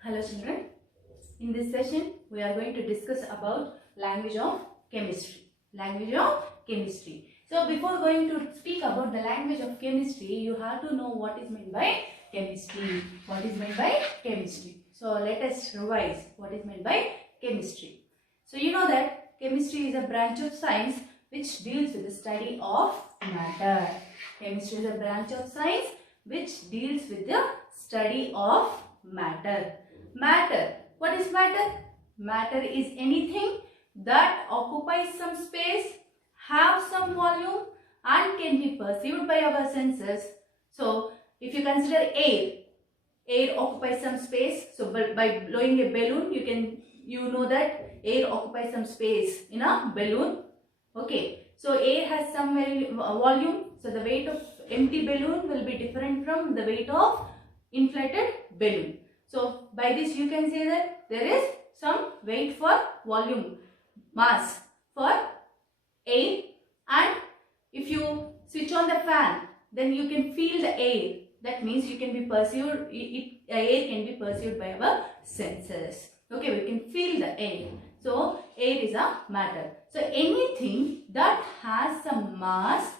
Hello children, in this session we are going to discuss about language of chemistry. Language of chemistry. So before going to speak about the language of chemistry, you have to know what is meant by chemistry. What is meant by chemistry? So let us revise what is meant by chemistry. So you know that chemistry is a branch of science which deals with the study of matter. Chemistry is a branch of science which deals with the study of matter. Matter. What is matter? Matter is anything that occupies some space, have some volume and can be perceived by our senses. So, if you consider air occupies some space. So, by blowing a balloon, you know that air occupies some space in a balloon. Okay. So, air has some volume. So, the weight of empty balloon will be different from the weight of inflated balloon. So, by this you can say that there is some weight for volume, mass for air, and if you switch on the fan, then you can feel the air. That means you can be perceived, air can be perceived by our senses. Okay, we can feel the air. So, air is a matter. So, anything that has some mass,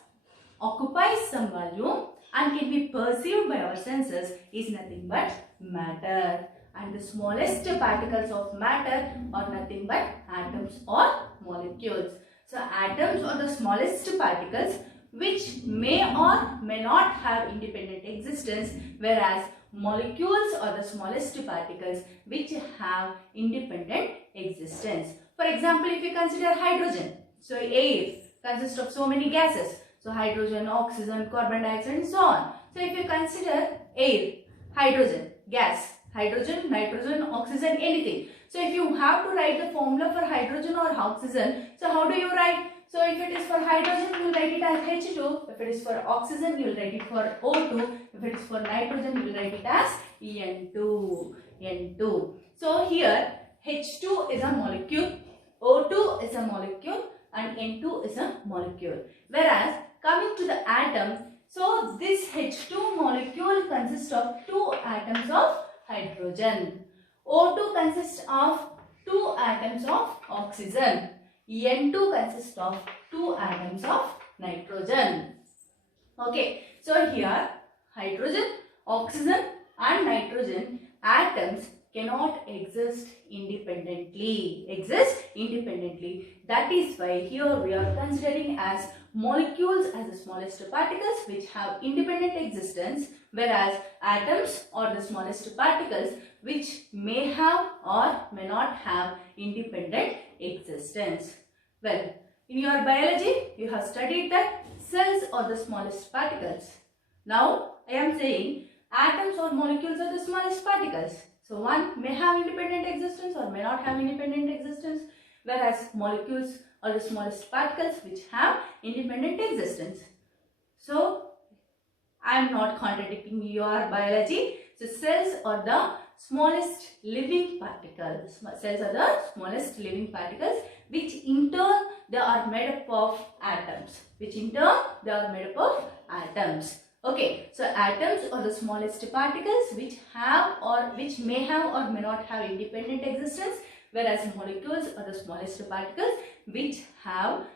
occupies some volume and can be perceived by our senses is nothing but matter. And the smallest particles of matter are nothing but atoms or molecules. So atoms are the smallest particles which may or may not have independent existence, whereas molecules are the smallest particles which have independent existence. For example, if you consider hydrogen, so air consists of so many gases. So hydrogen, oxygen, carbon dioxide and so on. So if you consider air, hydrogen, gas, hydrogen, nitrogen, oxygen, anything. So if you have to write the formula for hydrogen or oxygen, so how do you write? So if it is for hydrogen, you will write it as H2. If it is for oxygen, you will write it for O2. If it is for nitrogen, you will write it as N2. N2. So here H2 is a molecule, O2 is a molecule and N2 is a molecule. Whereas coming to the atom, so this H2 molecule consists of 2 atoms of hydrogen. O2 consists of 2 atoms of oxygen. N2 consists of 2 atoms of nitrogen. Okay, so here hydrogen, oxygen and nitrogen atoms cannot exist independently. That is why here we are considering as molecules as the smallest particles which have independent existence, whereas atoms are the smallest particles which may have or may not have independent existence. Well, in your biology, you have studied that cells are the smallest particles. Now, I am saying atoms or molecules are the smallest particles. So, one may have independent existence or may not have independent existence, whereas molecules are the smallest particles which have independent existence. So, I am not contradicting your biology. So, cells are the smallest living particles. Cells are the smallest living particles which in turn they are made up of atoms. Okay, so atoms are the smallest particles which have or which may have or may not have independent existence, whereas molecules are the smallest particles which have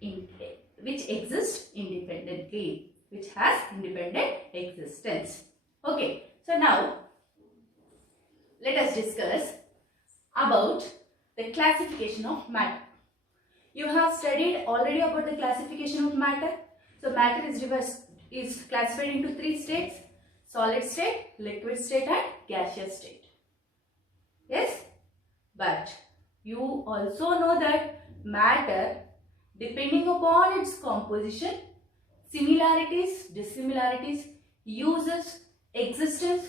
which exist independently, which has independent existence. Okay, so now let us discuss about the classification of matter. You have studied already about the classification of matter. So matter is classified into 3 states: solid state, liquid state and gaseous state. Yes? But you also know that matter, depending upon its composition, similarities, dissimilarities, uses, existence,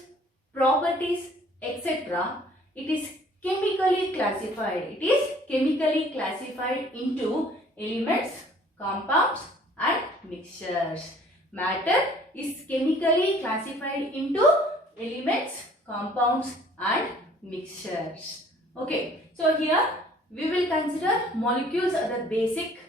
properties, etc., it is chemically classified. It is chemically classified into elements, compounds and mixtures. Matter is chemically classified into elements, compounds and mixtures. Okay, so here we will consider molecules are the basic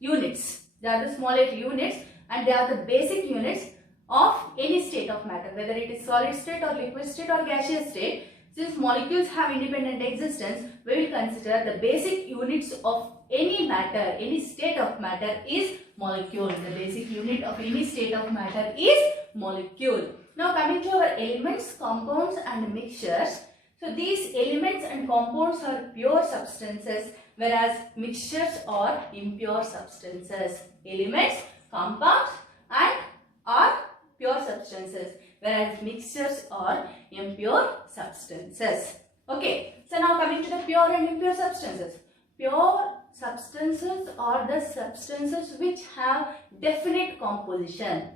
units. They are the smaller units and they are the basic units of any state of matter, whether it is solid state or liquid state or gaseous state. Since molecules have independent existence, we will consider the basic units of any matter, any state of matter is molecule. The basic unit of any state of matter is molecule. Now coming to our elements, compounds and mixtures. So these elements and compounds are pure substances, whereas mixtures are impure substances. Elements, compounds and are pure substances, whereas mixtures are impure substances. Okay, so now coming to the pure and impure substances. Pure substances are the substances which have definite composition,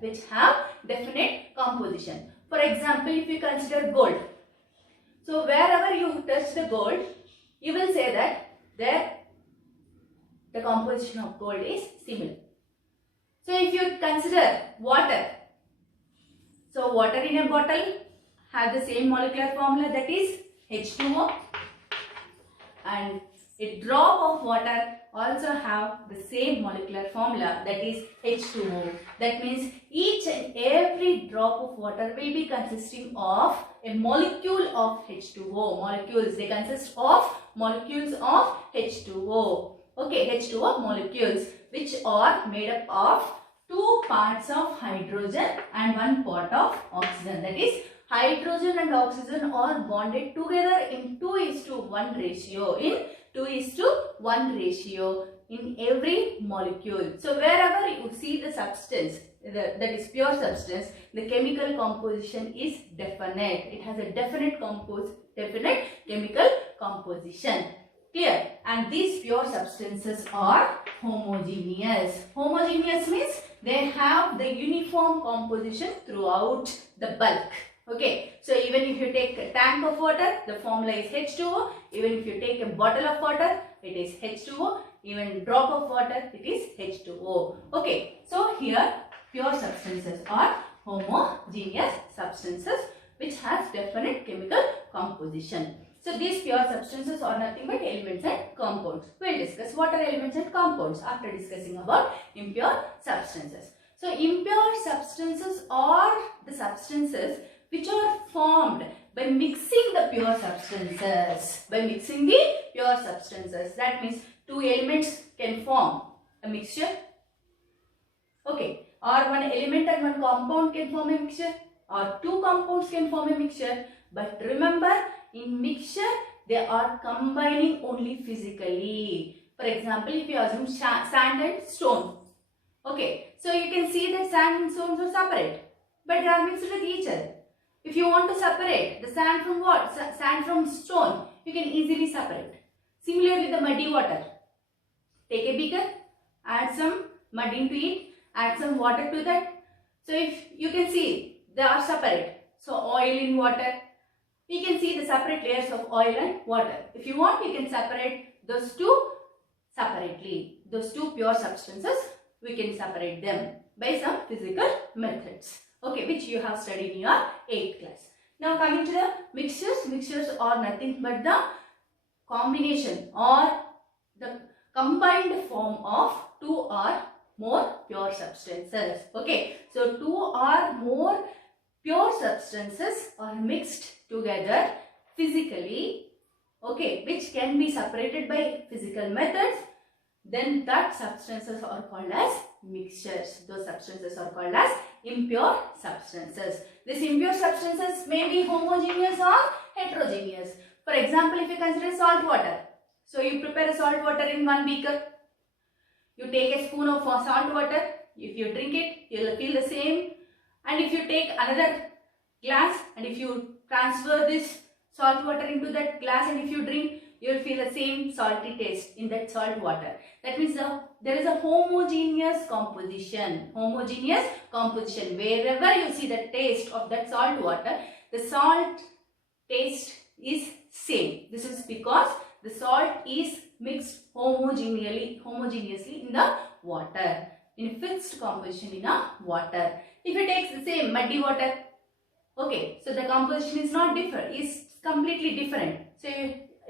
For example, if you consider gold. So wherever you touch the gold, you will say that the composition of gold is similar. So if you consider water, so water in a bottle has the same molecular formula, that is H2O, and a drop of water also have the same molecular formula, that is H2O. That means each and every drop of water will be consisting of a molecule of H2O. Molecules, they consist of molecules of H2O. Okay, H2O molecules, which are made up of 2 parts of hydrogen and 1 part of oxygen. That is, hydrogen and oxygen are bonded together in 2:1 ratio. In every molecule. So wherever you see the substance, that is pure substance, the chemical composition is definite. It has a definite chemical composition. Clear? And these pure substances are homogeneous. Homogeneous means they have the uniform composition throughout the bulk. Okay, so even if you take a tank of water, the formula is H2O. Even if you take a bottle of water, it is H2O. Even drop of water, it is H2O. Okay, so here pure substances are homogeneous substances which has definite chemical composition. So these pure substances are nothing but elements and compounds. We will discuss what are elements and compounds after discussing about impure substances. So impure substances are the substances which are formed by mixing the pure substances. That means 2 elements can form a mixture. Okay. Or 1 element and 1 compound can form a mixture. Or 2 compounds can form a mixture. But remember, in mixture, they are combining only physically. For example, if you assume sand and stone. Okay. So you can see that sand and stones are separate. But they are mixed with each other. If you want to separate the sand from what? Sand from stone, you can easily separate. Similarly, the muddy water. Take a beaker, add some mud into it, add some water to that. So if you can see, they are separate. So oil in water, you can see the separate layers of oil and water. If you want, you can separate those two separately. Those 2 pure substances, we can separate them by some physical methods. Okay, which you have studied in your 8th class. Now coming to the mixtures. Mixtures are nothing but the combination or the combined form of 2 or more pure substances. Okay, so 2 or more pure substances are mixed together physically. Okay, which can be separated by physical methods. Then that substances are called as mixtures. Those substances are called as impure substances. These impure substances may be homogeneous or heterogeneous. For example, if you consider salt water. So you prepare salt water in 1 beaker. You take a spoon of salt water. If you drink it, you will feel the same. And if you take another glass and if you transfer this salt water into that glass and if you drink, you will feel the same salty taste in that salt water. That means there is a homogeneous composition. Wherever you see the taste of that salt water, the salt taste is same. This is because the salt is mixed homogeneously in the water, in fixed composition in a water. If you take the same muddy water, okay, so the composition is not different, is completely different. So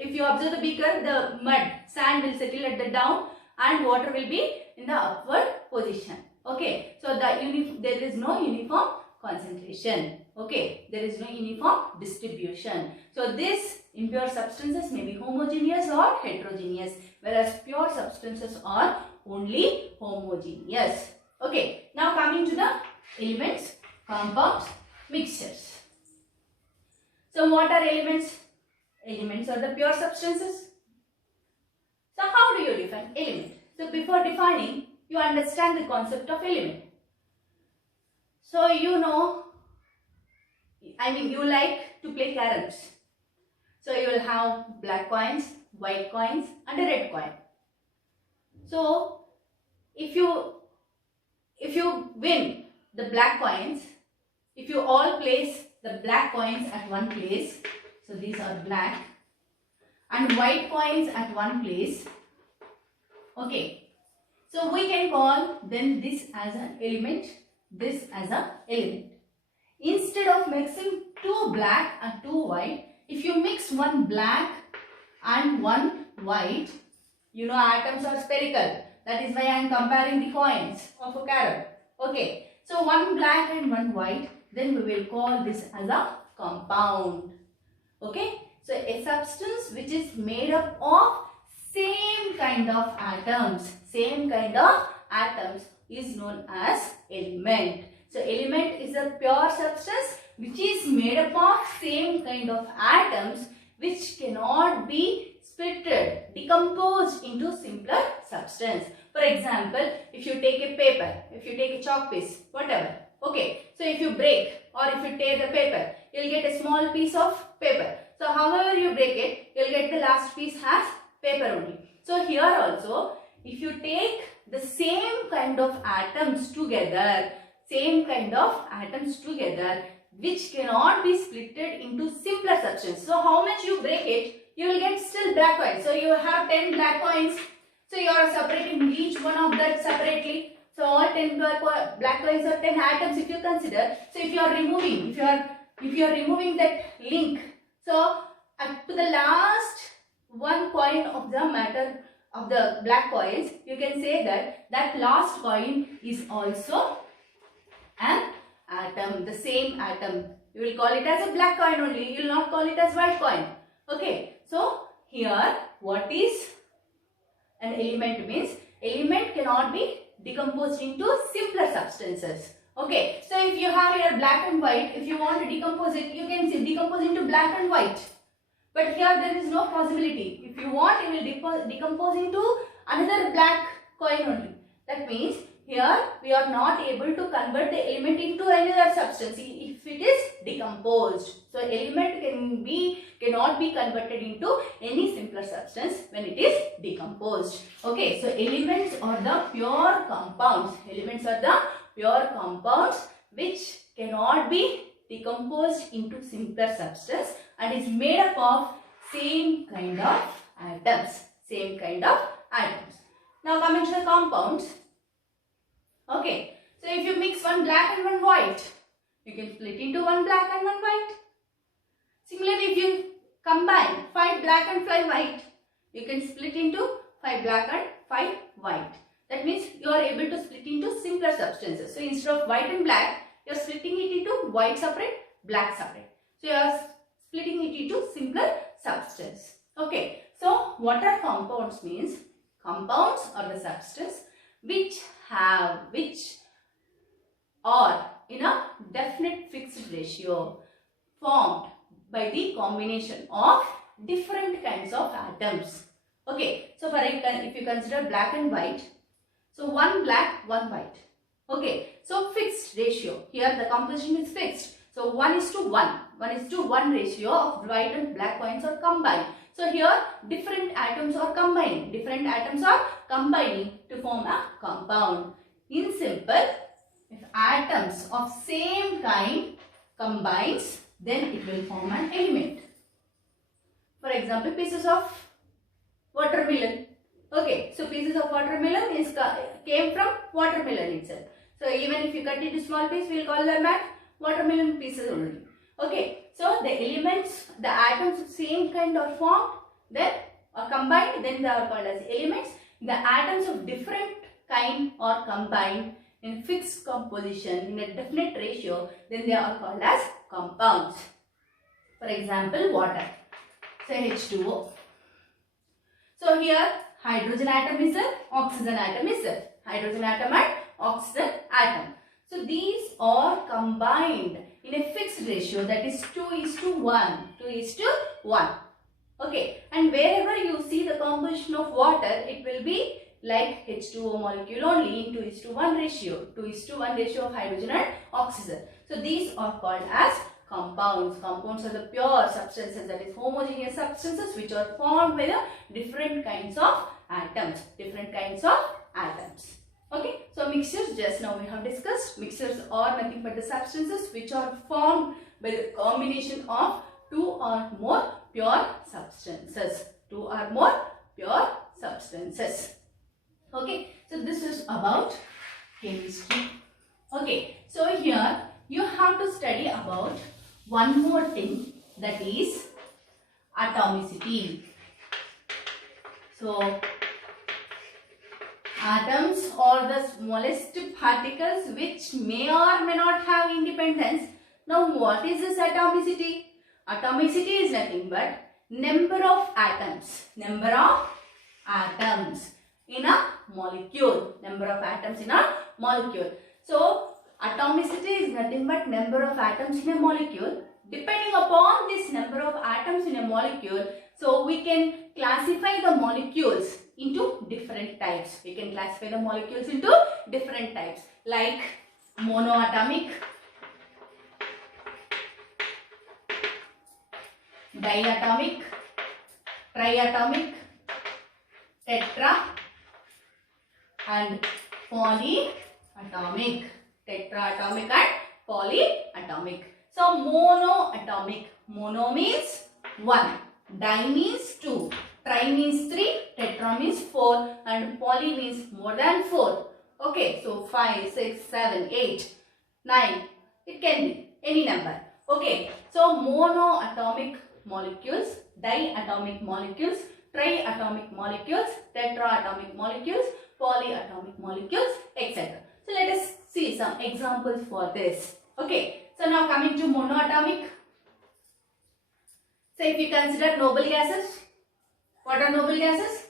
if you observe the beaker, the sand will settle at the down and water will be in the upward position. Okay, so there is no uniform concentration. Okay, there is no uniform distribution. So these impure substances may be homogeneous or heterogeneous, whereas pure substances are only homogeneous. Okay, now coming to the elements, compounds, mixtures. So what are elements? Elements are the pure substances. So how do you define element? So before defining, you understand the concept of element. So you know, you like to play caroms. So you will have black coins, white coins and a red coin. So if you win the black coins, if you all place the black coins at one place, so these are black, and white coins at one place, okay, so we can call then this as an element, this as an element. Instead of mixing two black and two white, if you mix one black and one white, you know atoms are spherical. That is why I am comparing the coins of a carom. Okay, so one black and one white, then we will call this as a compound. Okay, so a substance which is made up of same kind of atoms is known as element. So element is a pure substance which is made up of same kind of atoms which cannot be splitted, decomposed into simpler substance. For example, if you take a paper, if you take a chalk piece, whatever, okay, so if you break or if you tear the paper, you will get a small piece of paper. So however you break it, you will get the last piece has paper only. So here also, if you take the same kind of atoms together, which cannot be splitted into simpler substance. So how much you break it, you will get still black coins. So you have 10 black coins. So you are separating each one of that separately. So all 10 black coins or 10 atoms if you consider. So if you are removing, if you are removing that link, so up to the last one coin of the matter of the black coins, you can say that last coin is also an atom, the same atom. You will call it as a black coin only. You will not call it as white coin. Okay. So here what is an element means? Element cannot be decomposed into simpler substances. Okay. So if you have here black and white, if you want to decompose it, you can decompose into black and white. But here there is no possibility. If you want, you will decompose into another black coin only. That means here we are not able to convert the element into another substance if it is decomposed. So element cannot be converted into any simpler substance when it is decomposed. Okay, so elements are the pure compounds. Elements are the pure compounds which cannot be decomposed into simpler substance and is made up of same kind of atoms. Now coming to the compounds. Okay, so if you mix one black and one white, you can split into one black and one white. Similarly, if you combine 5 black and 5 white, you can split into 5 black and 5 white. That means you are able to split into simpler substances. So instead of white and black, you are splitting it into white separate, black separate. So you are splitting it into simpler substance. Okay, so what are compounds means? Compounds are the substance which are in a definite fixed ratio formed by the combination of different kinds of atoms. Okay, so if you consider black and white, so one black, one white. Okay, so fixed ratio. Here the composition is fixed. So 1:1. 1:1 ratio of white and black coins are combined. So here different atoms are combining. To form a compound. In simple, if atoms of same kind combines, then it will form an element. For example, pieces of watermelon. Okay, so pieces of watermelon came from watermelon itself. So even if you cut it into small pieces, we will call them as watermelon pieces only. Okay, so the elements, the atoms of same kind are formed, then are combined, then they are called as elements. The atoms of different kind are combined, in fixed composition, in a definite ratio, then they are called as compounds. For example, water. Say H2O. So here hydrogen atom is there, oxygen atom is there. Hydrogen atom and oxygen atom. So these are combined in a fixed ratio, that is 2:1. 2:1. Okay, and wherever you see the composition of water, it will be like H2O molecule only in 2:1 ratio. 2:1 ratio of hydrogen and oxygen. So these are called as compounds. Compounds are the pure substances, that is homogeneous substances which are formed by the different kinds of atoms. Different kinds of atoms. Okay, so mixtures, just now we have discussed. Mixtures are nothing but the substances which are formed by the combination of two or more pure substances. Two or more pure substances. Okay, so this is about chemistry. Okay, so here you have to study about one more thing, that is atomicity. So atoms are the smallest particles which may or may not have independence. Now what is this atomicity? Atomicity is nothing but number of atoms. Number of atoms in a molecule. Number of atoms in a molecule. So atomicity is nothing but number of atoms in a molecule. Depending upon this number of atoms in a molecule, so we can classify the molecules into different types. We can classify the molecules into different types, like monoatomic, diatomic, triatomic, tetra and polyatomic. Tetraatomic and polyatomic. So monoatomic. Mono means 1. Di means 2. Tri means 3. Tetra means 4. And poly means more than 4. Okay. So 5, 6, 7, 8, 9. It can be any number. Okay. So monoatomic molecules, diatomic molecules, triatomic molecules, tetraatomic molecules, polyatomic molecules, etc. So let us see some examples for this. Okay. So now coming to monoatomic. So if you consider noble gases, what are noble gases?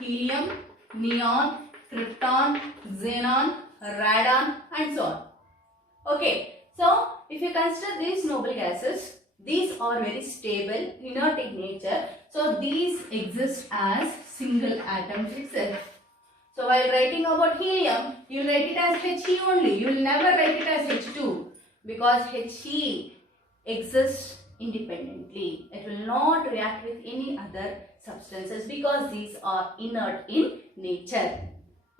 Helium, neon, krypton, xenon, radon and so on. Okay. So if you consider these noble gases, these are very stable, inert in nature. So these exist as single atoms itself. So while writing about helium, you will write it as He only. You will never write it as H2 because He exists independently. It will not react with any other substances because these are inert in nature.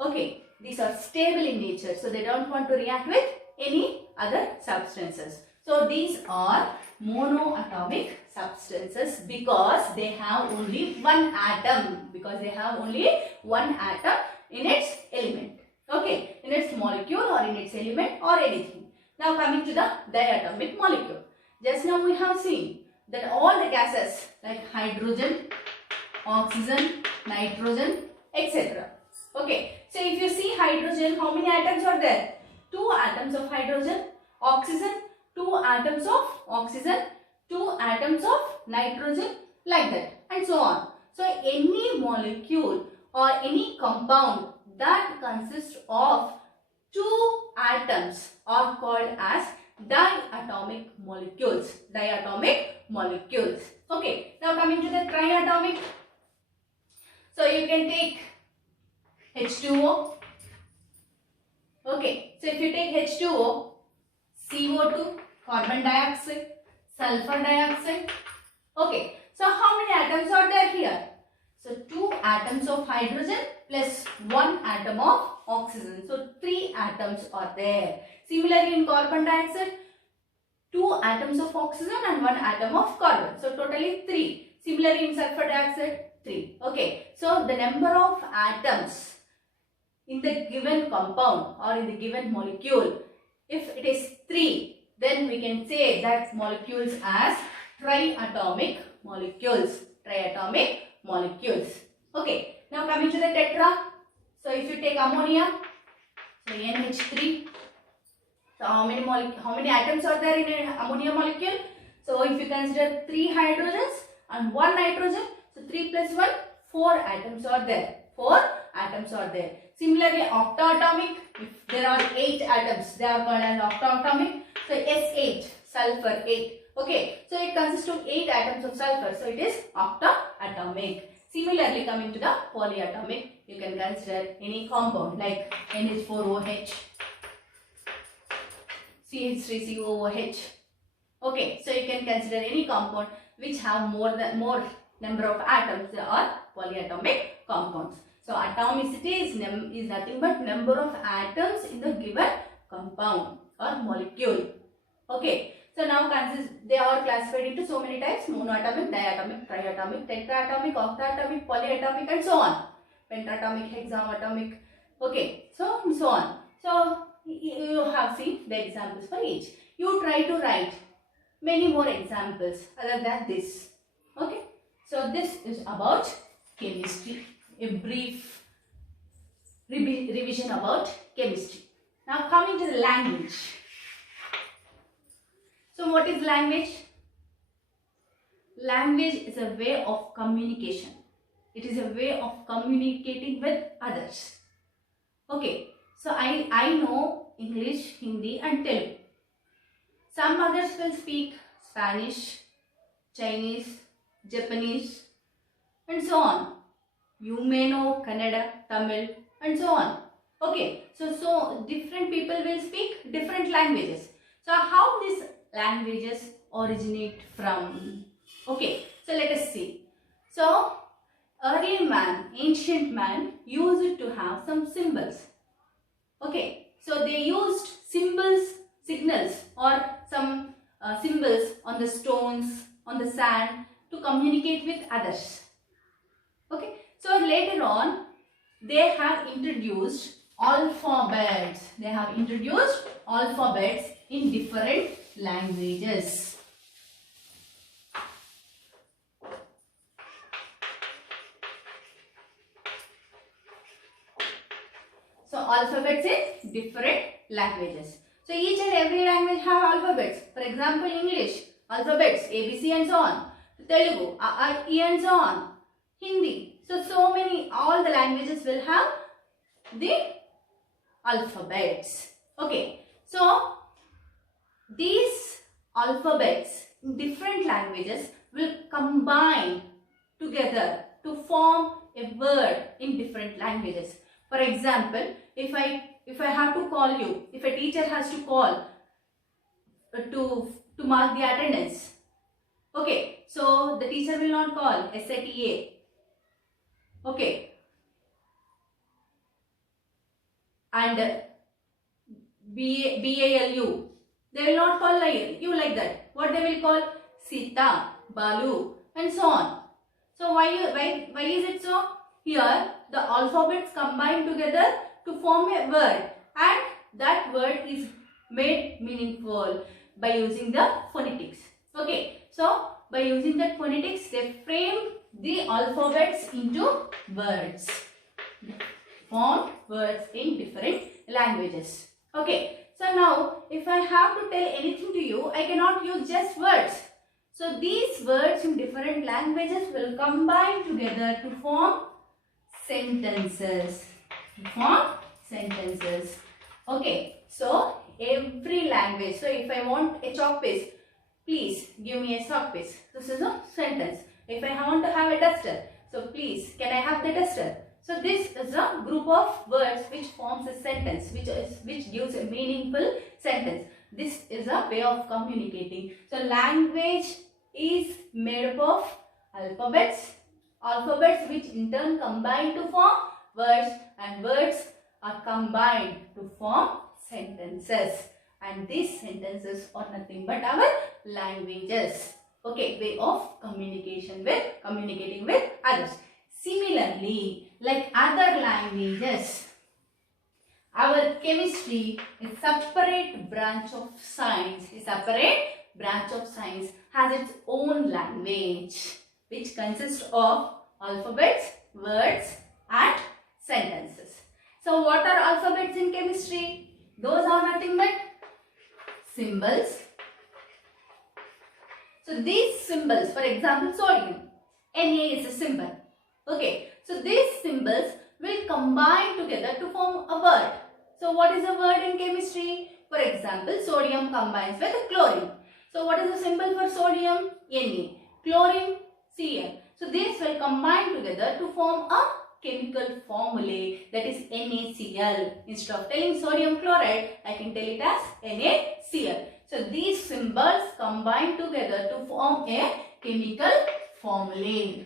Okay, these are stable in nature, so they don't want to react with any other substances. So these are monoatomic substances because they have only one atom. Because they have only one atom in its element. Okay, in its molecule or in its element or anything. Now coming to the diatomic molecule. Just now we have seen that all the gases like hydrogen, oxygen, nitrogen, etc. Okay, so if you see hydrogen, how many atoms are there? 2 atoms of hydrogen, oxygen, 2 atoms of oxygen, 2 atoms of nitrogen, like that and so on. So any molecule or any compound that consists of 2 atoms are called as diatomic molecules. Diatomic molecules. Okay, now coming to the triatomic. So you can take H2O. Okay, so if you take H2O, CO2, carbon dioxide, sulfur dioxide. Okay, so how many atoms are there here? So 2 atoms of hydrogen plus 1 atom of oxygen. So 3 atoms are there. Similarly in carbon dioxide, 2 atoms of oxygen and 1 atom of carbon. So totally 3. Similarly in sulfur dioxide, 3. Okay, so the number of atoms in the given compound or in the given molecule, if it is 3, then we can say that molecules as triatomic molecules. Triatomic molecules. Okay, now coming to the tetra. So if you take ammonia, So NH3. So how many atoms are there in an ammonia molecule? So if you consider 3 hydrogens and 1 nitrogen, so 3 plus 1, 4 atoms are there. 4 atoms are there. Similarly, octatomic, if there are 8 atoms, they are called as octatomic. So S8, sulfur 8. Okay, so it consists of 8 atoms of sulfur. So it is octaatomic. Similarly, coming to the polyatomic, you can consider any compound like NH4OH, CH3COOH. Okay, so you can consider any compound which have more number of atoms. They are polyatomic compounds. So atomicity is nothing but number of atoms in the given compound or molecule. Okay, so now they are classified into so many types: monoatomic, diatomic, triatomic, tetraatomic, octatomic, polyatomic, and so on. Pentatomic, hexaatomic. Okay, so and so on. So you have seen the examples for each. You try to write many more examples other than this. Okay, so this is about chemistry. A brief revision about chemistry. Now coming to the language. So what is language? Language is a way of communication. It is a way of communicating with others. Okay, so I know English, Hindi and Telugu. Some others will speak Spanish, Chinese, Japanese and so on. You may know Kannada, Tamil and so on. Okay, so different people will speak different languages. So how these languages originate from? Okay, so let us see. So early man, ancient man used to have some symbols. Okay, so they used signals or some symbols on the stones, on the sand to communicate with others. Okay, so later on they have introduced alphabets. They have introduced alphabets in different languages. So alphabets in different languages. So each and every language have alphabets. For example, English, alphabets, ABC and so on. Telugu, E and so on. Hindi. So many, all the languages will have the alphabets. Okay. So these alphabets in different languages will combine together to form a word in different languages. For example, if I have to call you, if a teacher has to call to mark the attendance. Okay, so the teacher will not call SATA. Okay. And BALU. They will not call you like that. What they will call? Sita, Balu and so on. So why is it so? Here the alphabets combine together to form a word, and that word is made meaningful by using the phonetics. Okay, so by using that phonetics they frame the alphabets into words, form words in different languages. Okay, so now if I have to tell anything to you, I cannot use just words. So these words in different languages will combine together to form sentences. Okay, so every language. So if I want a chalk piece, please give me a chalk piece. This is a sentence. If I want to have a duster, so please can I have the duster? So this is a group of words which forms a sentence, which gives a meaningful sentence. This is a way of communicating. So language is made up of alphabets which in turn combine to form words, and words are combined to form sentences, and these sentences are nothing but our languages. Okay, way of communicating with others. Similarly, like other languages, our chemistry is separate branch of science. Has its own language, which consists of alphabets, words and sentences. So what are alphabets in chemistry? Those are nothing but symbols. So these symbols, for example, sodium, Na is a symbol. Okay, so these symbols will combine together to form a word. So what is a word in chemistry? For example, sodium combines with chlorine. So what is the symbol for sodium? Na. Chlorine, Cl. So these will combine together to form a chemical formula, that is NaCl. Instead of telling sodium chloride, I can tell it as NaCl. So these symbols combine together to form a chemical formula.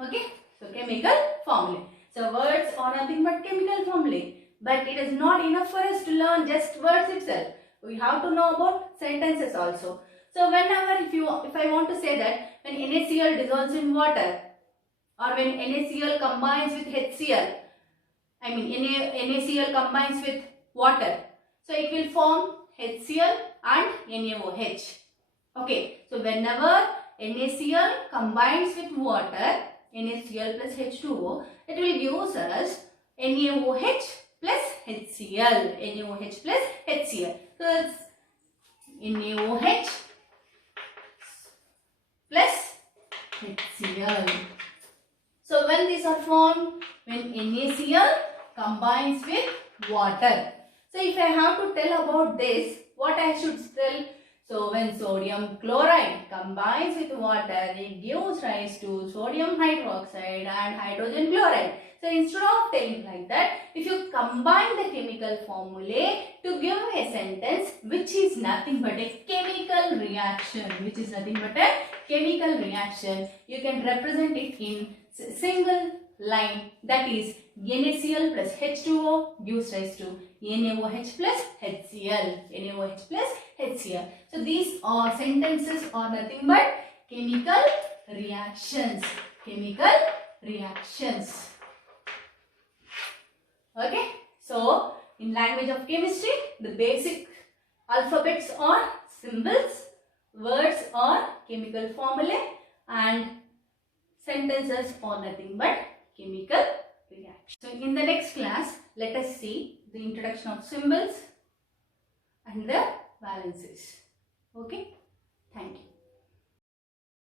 Okay, so chemical formula. So words are nothing but chemical formula. But it is not enough for us to learn just words itself. We have to know about sentences also. So whenever if I want to say that when NaCl dissolves in water, or when NaCl combines with HCl, NaCl combines with water, so it will form HCl and NaOH. Okay, so whenever NaCl combines with water, NaCl plus H2O, it will give us NaOH plus HCl. NaOH plus HCl. So it's NaOH plus HCl. So when these are formed, when NaCl combines with water. So if I have to tell about this, what I should tell? So when sodium chloride combines with water, it gives rise to sodium hydroxide and hydrogen chloride. So instead of telling like that, if you combine the chemical formula to give a sentence which is nothing but a chemical reaction, you can represent it in single line, that is NaCl plus H2O gives rise to NaOH plus HCl. So these sentences are nothing but chemical reactions. Okay, so in language of chemistry, the basic alphabets are symbols, words are chemical formulae, and sentences are nothing but chemical reactions. So in the next class, let us see the introduction of symbols and the valences. Okay, thank you.